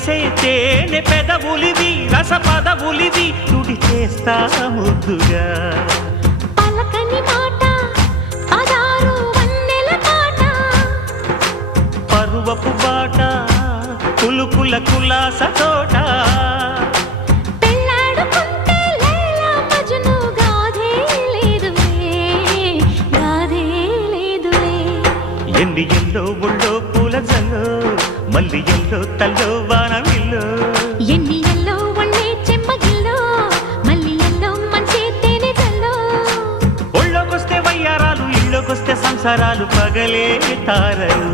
చేసే తేనె పెదవులివి రస పదవులివి తుడి చేస్తా ముద్దుగా పలకని మాట పదారు వన్నెల పాట పరువపు బాట కులుకుల కులాస తోట పెళ్ళాడుకుంటే లైలా మజ్ను గాథే లేదులే ఎన్ని ఎల్లో ఒళ్ళో పూల జల్లో మల్లి ఎల్లో తల్లో వానవిల్లో ఎన్ని ఎల్లో ఒళ్ళే చెమ్మగిల్లో మల్లి ఎల్లో మంచి తేనె జల్లో ఒళ్ళోకొస్తే వయ్యారాలు ఇళ్ళోకొస్తే సంసారాలు పగలే తారలు